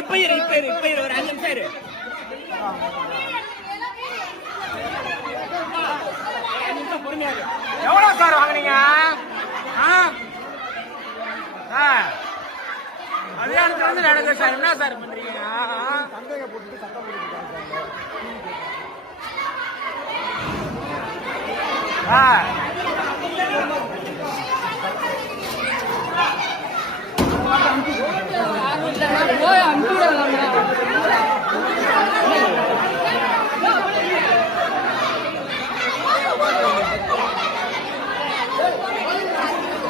இப்ப ஒரு 5 நிமிஷம் இரு. எவ்வளவு சார் வாங்குனீங்க? கல்யாணத்துல வந்து நடக்குது சார். என்ன சார் பண்றீங்க? சந்தேக போட்டுட்டு சட்டம் போட்டுருக்காங்க.